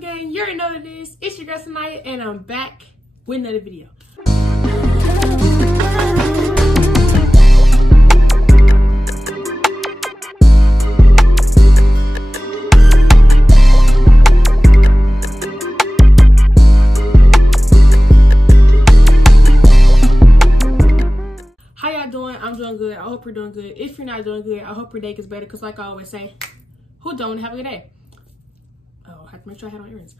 gang? You already know what it is. It's your girl Sanaya, and I'm back with another video. How y'all doing? I'm doing good. I hope you're doing good. If you're not doing good, I hope your day gets better, because like I always say, who don't have a good day? Oh, I have to make sure I had on earrings.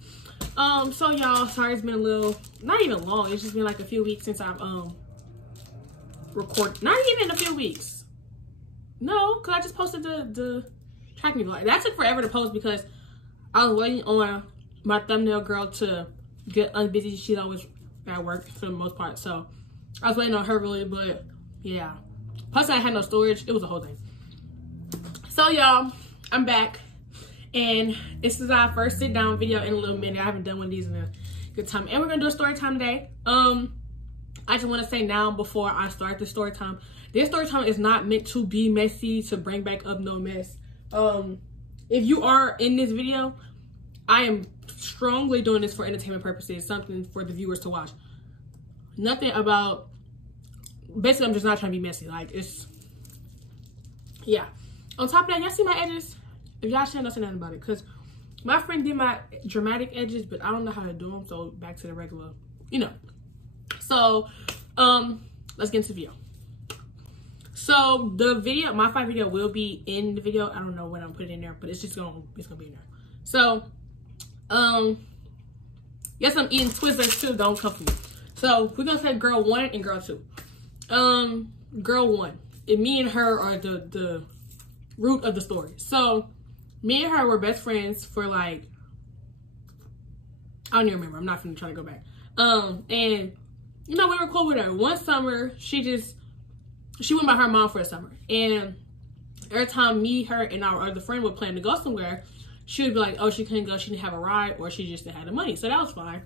So y'all, sorry it's been a little, not even long, it's just been like a few weeks since I've recorded. Not even a few weeks. No, because I just posted the track meet vlog. That took forever to post because I was waiting on my thumbnail girl to get unbusy. She's always at work for the most part, so I was waiting on her really, but yeah. Plus I had no storage. It was a whole thing. So y'all, I'm back. And this is our first sit down video in a little minute. I haven't done one of these in a good time. And we're gonna do a story time today. I just wanna say now before I start the story time, this story time is not meant to be messy, to bring back up no mess. If you are in this video, I am strongly doing this for entertainment purposes, something for the viewers to watch. Nothing about, basically I'm just not trying to be messy. Like, it's, yeah. On top of that, y'all see my edges? If y'all shouldn't know nothing about it, because my friend did my dramatic edges, but I don't know how to do them, so back to the regular, you know. So, let's get into the video. So, the video, my fight video will be in the video. I don't know when I'm putting it in there, but it's gonna be in there. So, yes, I'm eating Twizzlers too, don't come for me. So, we're gonna say girl 1 and girl 2. Girl 1, and me and her are the root of the story. So, me and her were best friends for like, I don't even remember. I'm not gonna try to go back. And you know, we were cool with her. One summer, she went by her mom for a summer. And every time me, her, and our other friend would plan to go somewhere, she would be like, oh, she couldn't go, she didn't have a ride, or she just didn't have the money. So that was fine.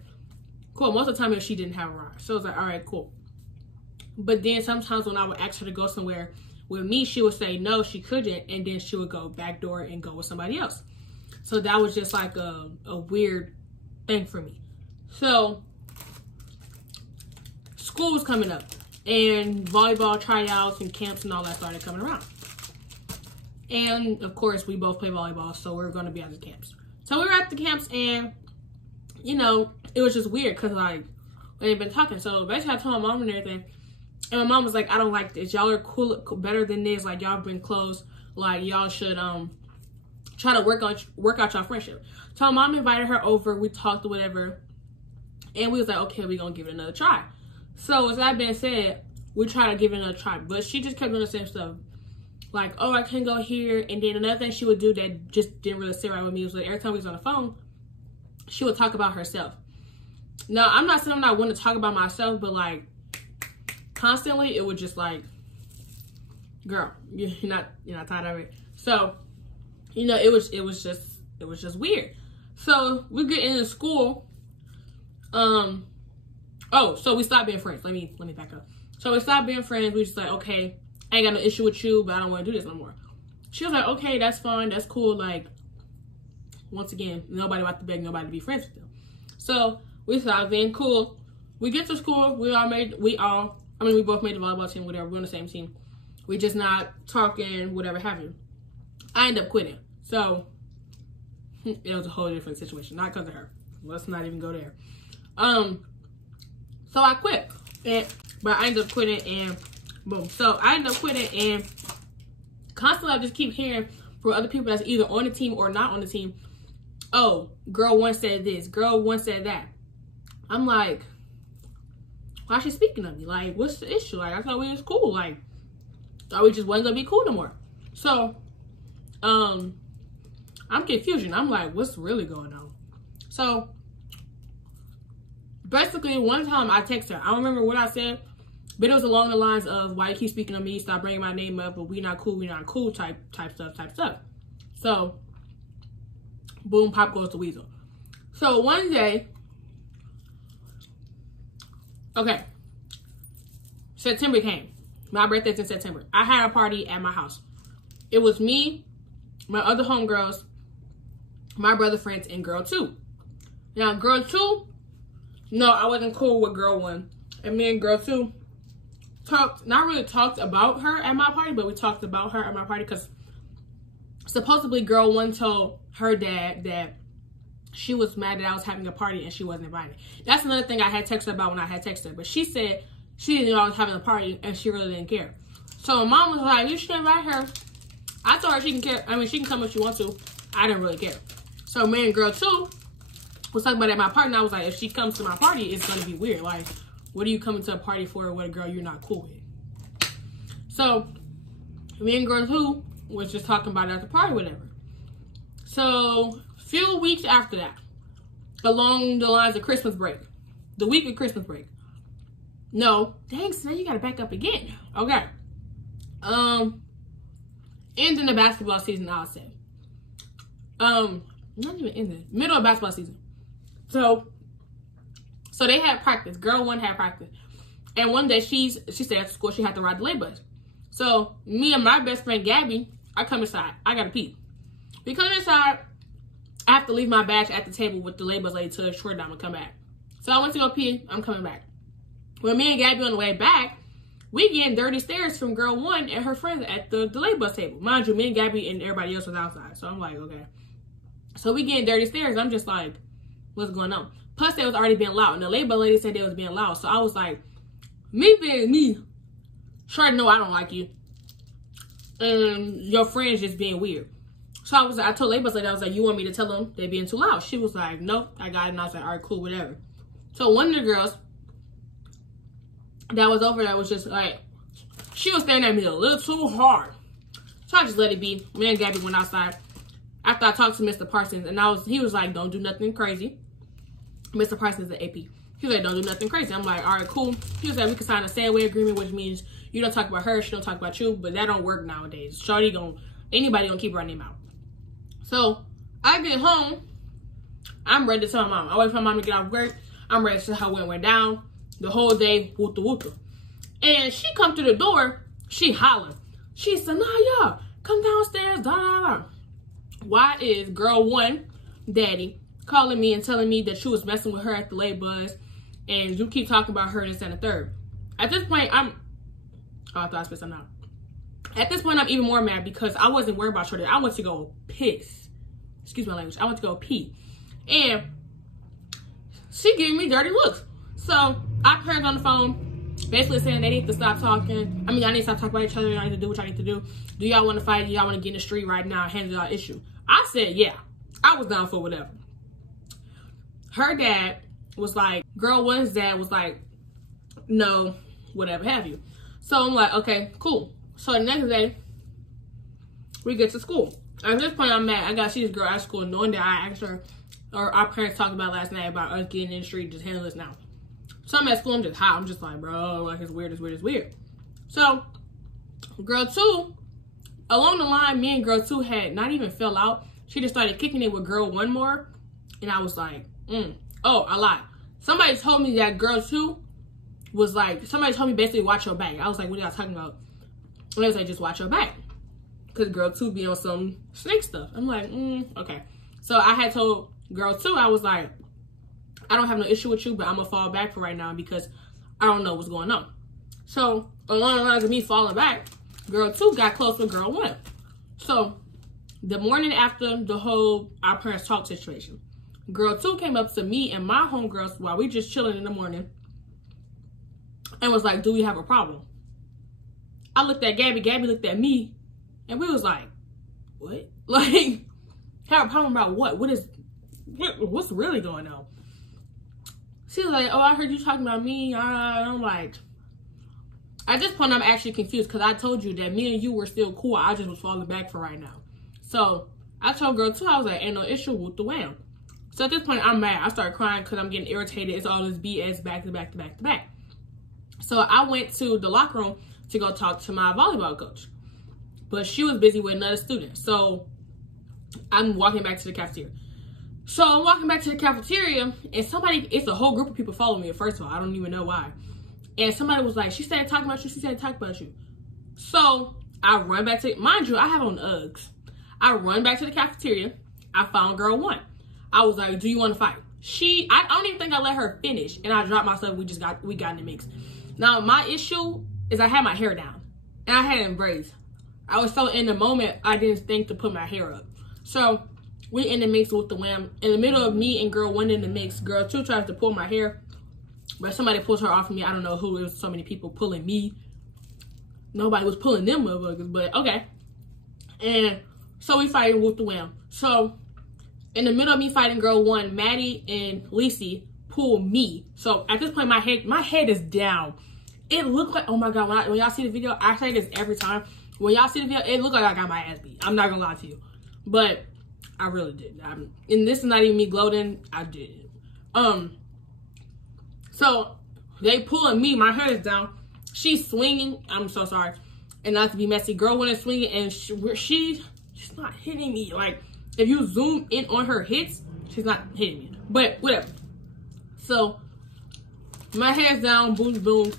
Cool. Most of the time, she didn't have a ride. So I was like, all right, cool. But then sometimes when I would ask her to go somewhere with me, she would say no, she couldn't, and then she would go backdoor and go with somebody else. So that was just like a weird thing for me. So school was coming up, and volleyball tryouts and camps and all that started coming around. And of course, we both play volleyball, so we were going to be at the camps. So we were at the camps, and you know, it was just weird because like we ain't been talking. So basically, I told my mom and everything. And my mom was like, I don't like this. Y'all are cool, better than this. Like, y'all been close. Like, y'all should try to work out y'all friendship. So my mom invited her over. We talked or whatever. And we was like, okay, we gonna give it another try. So with that being said, we tried to give it another try. But she just kept doing the same stuff. Like, oh, I can't go here. And then another thing she would do that just didn't really sit right with me was like, every time we was on the phone, she would talk about herself. Now, I'm not saying I'm not wanting to talk about myself, but like, constantly, it would just like, girl, you're not tired of it. So, you know, it was just weird. So we get into school. Oh, so we stopped being friends. Let me back up. So we stopped being friends. We just like, okay, I ain't got no issue with you, but I don't want to do this no more. She was like, okay, that's fine, that's cool. Like, once again, nobody about to beg nobody to be friends with them. So we stopped being cool. We get to school. We both made the volleyball team, whatever. We're on the same team. We just not talking, whatever have you. I ended up quitting. So, it was a whole different situation. Not because of her. Let's not even go there. So I quit. But I ended up quitting and boom. So I ended up quitting, and constantly I just keep hearing from other people that's either on the team or not on the team, oh, girl 1 said this. Girl 1 said that. I'm like, why is she speaking of me? Like, what's the issue? Like, I thought we was cool. Like, thought we just wasn't gonna be cool no more. So, I'm confused. I'm like, what's really going on? So, basically, one time I texted her. I don't remember what I said, but it was along the lines of, why you keep speaking of me? Stop bringing my name up. But we not cool type stuff. So, boom, pop goes the weasel. So, one day, okay, September came. My birthday's in September. I had a party at my house. It was me, my other homegirls, my brother friends, and girl 2. Now, girl 2, no, I wasn't cool with girl 1. And me and girl 2 not really talked about her at my party, but we talked about her at my party because supposedly girl 1 told her dad that she was mad that I was having a party and she wasn't invited. That's another thing I had texted her about when I had texted her. But she said she didn't know I was having a party and she really didn't care. So my mom was like, you should invite her. I told her she can care. I mean, she can come if she wants to. I didn't really care. So me and girl 2 was talking about it at my party, and I was like, if she comes to my party, it's gonna be weird. Like, what are you coming to a party for with a girl you're not cool with? So me and girl 2 was just talking about it at the party, whatever. So few weeks after that, along the lines of Christmas break, the week of Christmas break. No, dang, so now you gotta back up again. Okay. Ending the basketball season, I'll say. Not even ending. Middle of basketball season. So they had practice. Girl 1 had practice. And one day she stayed after school, she had to ride the late bus. So me and my best friend Gabby, I come inside. I gotta pee. We come inside, I have to leave my badge at the table with the late bus lady to assure that I'm gonna come back. So I went to go pee, I'm coming back. When me and Gabby on the way back, we getting dirty stares from girl 1 and her friends at the late bus table. Mind you, me and Gabby and everybody else was outside. So I'm like, okay. So we getting dirty stares. I'm just like, what's going on? Plus, they was already being loud. And the late bus lady said they was being loud. So I was like, me being me, sure know I don't like you. And your friends just being weird. So I told late bus lady, I was like, you want me to tell them they're being too loud? She was like, nope, I got it. And I was like, all right, cool, whatever. So one of the girls that was over there was just like, she was staring at me a little too hard. So I just let it be. Me and Gabby went outside after I talked to Mr. Parsons, and he was like, don't do nothing crazy. Mr. Parsons is an AP. He was like, don't do nothing crazy. I'm like, all right, cool. He was like, we can sign a stay-away agreement, which means you don't talk about her, she don't talk about you, but that don't work nowadays. Anybody gonna keep her name out. So I get home, I'm ready to tell my mom. I wait for my mom to get off work. I'm ready to tell her what went down the whole day, woota woota. And she come to the door, she hollering. She said, Naya, come downstairs, da da da. Why is girl 1, daddy, calling me and telling me that you was messing with her at the late bus and you keep talking about her this and the third? At this point, I thought I spit something out. At this point, I'm even more mad because I wasn't worried about her. I went to go piss. Excuse my language. I went to go pee. And she gave me dirty looks. So I put her on the phone, basically saying they need to stop talking. I mean, I need to stop talking about each other. I need to do what I need to do. Do y'all want to fight? Do y'all want to get in the street right now and handle y'all issue? I said, yeah. I was down for whatever. Her dad was like, girl 1's dad was like, no, whatever have you. So I'm like, okay, cool. So the next day, we get to school. At this point, I'm mad. I got to see this girl at school knowing that I asked her, or our parents talked about last night about us getting in the street, just handle this now. So I'm at school, I'm just hot. I'm just like, bro, like it's weird, it's weird, it's weird. So girl 2, along the line, me and girl 2 had not even fell out. She just started kicking it with girl 1 more. And I was like, oh, I lied. Somebody told me that girl 2 was like, somebody told me basically watch your back. I was like, what are y'all talking about? And they was like, just watch your back. Because girl 2 be on some snake stuff. I'm like, okay. So I had told girl 2, I was like, I don't have no issue with you, but I'm going to fall back for right now because I don't know what's going on. So along the lines of me falling back, girl 2 got close with girl 1. So the morning after the whole our parents talk situation, girl 2 came up to me and my homegirls while we just chilling in the morning and was like, do we have a problem? I looked at Gabby, Gabby looked at me, and we was like, what? Like, have a problem about what? What's really going on? She was like, oh, I heard you talking about me. I'm like, at this point, I'm actually confused because I told you that me and you were still cool. I just was falling back for right now. So I told girl 2, I was like, ain't no issue with the wham. So at this point, I'm mad. I started crying because I'm getting irritated. It's all this BS back to back to back to back. So I went to the locker room to go talk to my volleyball coach. But she was busy with another student. So I'm walking back to the cafeteria. So I'm walking back to the cafeteria and it's a whole group of people following me. First of all, I don't even know why. And somebody was like, she started talking about you. She started talking about you. So I run back to, mind you, I have on Uggs. I run back to the cafeteria. I found girl 1. I was like, do you want to fight? I don't even think I let her finish, and I dropped myself. We got in the mix. Now my issue is I had my hair down, and I had it in braids. I was so in the moment, I didn't think to put my hair up. So we in the mix with the Wham. In the middle of me and girl 1 in the mix, girl 2 tries to pull my hair, but somebody pulls her off of me. I don't know who. It was so many people pulling me. Nobody was pulling them motherfuckers, but okay. And so we fighting with the Wham. So in the middle of me fighting girl 1, Maddie and Lacey pull me. So at this point, my head is down. It looked like, oh my God, when y'all see the video, I say this every time. When y'all see the video, it looked like I got my ass beat. I'm not gonna lie to you. But I really did. And this is not even me gloating. I did. So they pulling me. My head is down. She's swinging. I'm so sorry. And not to be messy, girl 1 is swinging, and she's not hitting me. Like, if you zoom in on her hits, she's not hitting me. But whatever. So my head's down. Boom, boom.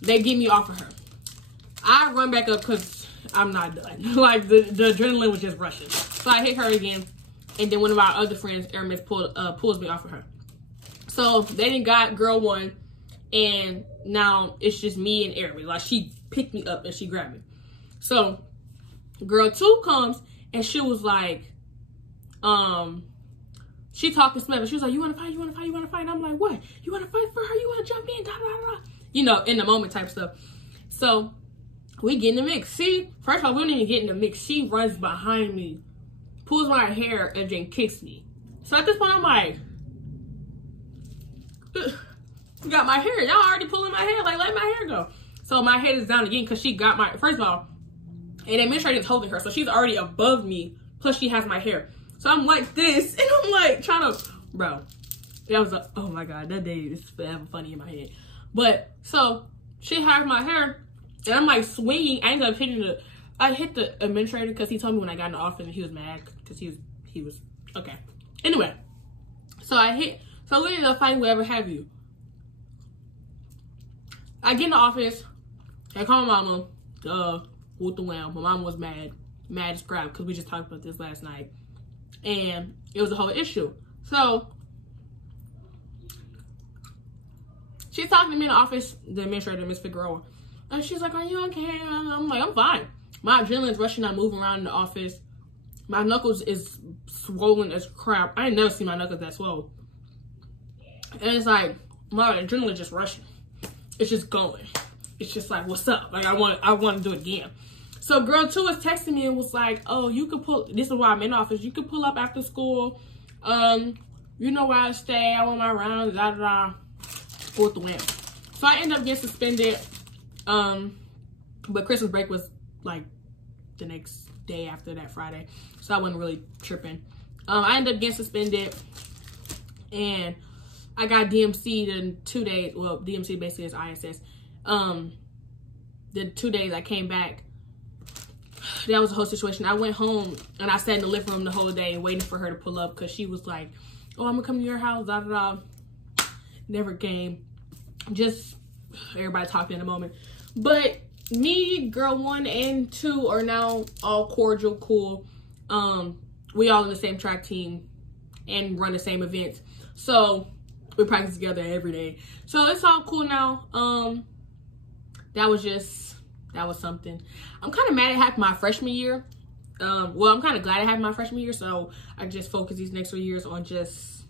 They get me off of her. I run back up because I'm not done. Like, the adrenaline was just rushing. So I hit her again. And then one of our other friends, Aramis, pulls me off of her. So they done got girl 1. And now it's just me and Aramis. Like, she picked me up and she grabbed me. So girl 2 comes and she was like, she talking smack. She was like, you want to fight? You want to fight? You want to fight? And I'm like, what? You want to fight for her? You want to jump in? Da, da, da. You know, in the moment type stuff. So we get in the mix. See, first of all, we don't even get in the mix. She runs behind me, pulls my hair, and then kicks me. So at this point, I'm like, you got my hair. Y'all already pulling my hair. Like, let my hair go. So my head is down again because she got my, first of all, and the administrator is holding her. So she's already above me. Plus she has my hair. So I'm like this. And I'm like trying to, bro. That was a, oh my God. That day is forever funny in my head. But so she has my hair. And I'm like swinging. I ended up hitting I hit the administrator because he told me when I got in the office and he was mad because he was, okay. Anyway. So so we ended up fighting whatever have you. I get in the office. I call my mama, with the Wham. My mom was mad as crap because we just talked about this last night. And it was a whole issue. So she's talking to me in the office, the administrator, Miss Figueroa. And she's like, are you okay? I'm like, I'm fine. My adrenaline's rushing. I'm moving around in the office. My knuckles is swollen as crap. I ain't never seen my knuckles that swole. And it's like, my adrenaline just rushing. It's just going. It's just like, what's up? Like, I want to do it again. So girl 2 was texting me and was like, oh, you could pull, this is why I'm in office. You could pull up after school. You know where I stay. I want my rounds, da, da, da. With the Wham. So I ended up getting suspended. But Christmas break was like the next day after that Friday. So I wasn't really tripping. I ended up getting suspended. And I got DMC'd in 2 days. Well, DMC basically is ISS. The 2 days I came back, that was the whole situation. I went home and I sat in the living room the whole day waiting for her to pull up because she was like, oh, I'm gonna come to your house, da da da. Never came. Just everybody talking in a moment. But me, girl 1 and 2 are now all cordial, cool. We all in the same track team and run the same events. So we practice together every day. So it's all cool now. That was something. I'm kind of mad it happened my freshman year. Well, I'm kind of glad it happened my freshman year, so I just focus these next 3 years on just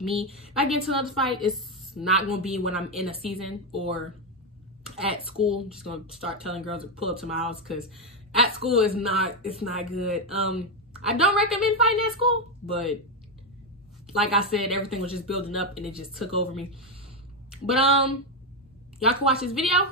me. If I get into another fight, it's not going to be when I'm in a season or at school. I'm just going to start telling girls to pull up to my house because at school it's not good. I don't recommend fighting at school, but like I said, everything was just building up and it just took over me. But y'all can watch this video.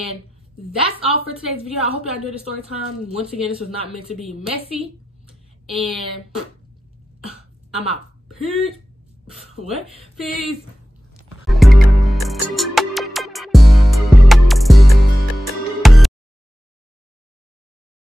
And that's all for today's video. I hope y'all enjoyed the story time. Once again, this was not meant to be messy. And I'm out. Peace. What? Peace.